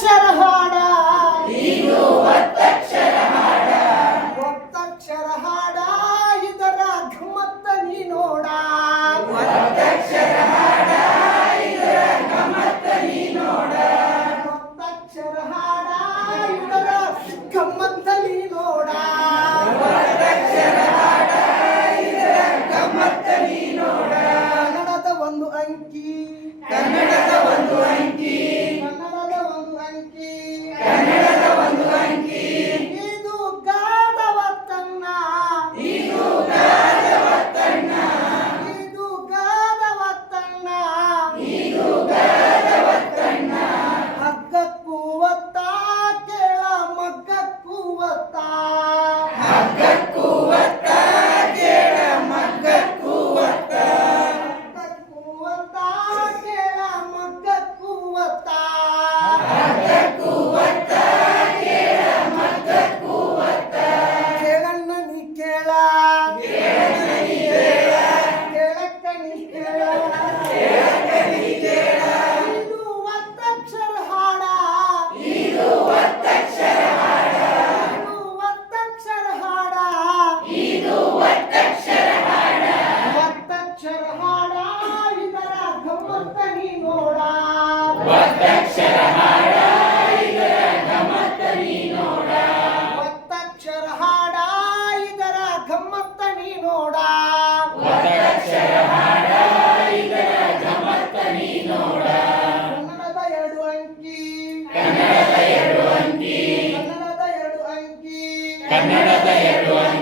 ಒತ್ತಕ್ಷರ ಹಾಡ ಇದು ಒತ್ತಕ್ಷರ ಹಾಡ ಒತ್ತಕ್ಷರ ಹಾಡ ಇದರ ಗಮ್ಮತ್ತ ನೀ ನೋಡ ಒತ್ತಕ್ಷರ ಹಾಡ ಇದರ ಗಮ್ಮತ್ತ ನೀ ನೋಡ ಒತ್ತಕ್ಷರ ಹಾಡ ಇದರ ಗಮ್ಮತ್ತ ನೀ ನೋಡ ಒತ್ತಕ್ಷರ ಹಾಡ ಇದರ ಗಮ್ಮತ್ತ ನೀ ನೋಡ ಕನ್ನಡದ ಒಂದು ಅಂಕಿ ಕನ್ನಡದ ಒಂದು ಅಂಕಿ ಕನ್ನಡದ ಒಂದು ಅಂಕಿ ಕನ್ನಡದ ಒಂದು ಅಂಕಿ ಇದು ಗಾದವತ್ತನ್ನ ಇದು ಗಾದವತ್ತಣ್ಣ ಇದು ಗಾದವತ್ತನ್ನ ಇದು ಗಾದವತ್ತಣ್ಣ ಹಗ್ಗಕ್ಕೂ ಒತ್ತ ಕೇಳ ಮಗ್ಗಕ್ಕೂ ಒತ್ತ ಹಗ್ಗಕ್ಕೂ ಒತ್ತ ಕೇಳ ಮಗ್ಗಕ್ಕೂ ಒತ್ತ ಹಗ್ಗಕ್ಕೂ ಒತ್ತ ಕೇಳ ಮಗ್ಗಕ್ಕೂ ಒತ್ತ ಹಗ್ಗಕ್ಕೂ ಒತ್ತ ಕೇಳ ಮಗ್ಗಕ್ಕೂ ಒತ್ತ ಕೇಳಣ್ಣ ನೀ ಕೇಳ ಕೇಳಣ್ಣ ನೀ ಕೇಳ ಕೇಳಕ್ಕ ನೀ ಕೇಳ ಕೇಳಕ್ಕ ನೀ ಕೇಳ ಇದು ಒತ್ತಕ್ಷರ ಹಾಡ ಇದು ಒತ್ತಕ್ಷರ ಹಾಡ ಇದು ಒತ್ತಕ್ಷರ ಹಾಡ ಇದು ಒತ್ತಕ್ಷರ ಹಾಡ ಒತ್ತಕ್ಷರ ಹಾಡ ಇದರ ಗಮ್ಮತ್ತ ನೀ ನೋಡ ಒತ್ತಕ್ಷರ ಹಾಡ ಇದರ ಗಮ್ಮತ್ತ ನೀ ನೋಡ ಒತ್ತಕ್ಷರ ಹಾಡ ಇದರ ಗಮ್ಮತ್ತ ನೀ ನೋಡ ಒತ್ತಕ್ಷರ ಹಾಡ ಇದರ ಗಮ್ಮತ್ತ ನೀ ನೋಡ ಕನ್ನಡದ ಎರಡು ಅಂಕಿ ಕನ್ನಡದ ಎರಡು ಅಂಕಿ ಕನ್ನಡದ ಎರಡು ಅಂಕಿ ಕನ್ನಡದ ಎರಡು ಅಂಕಿ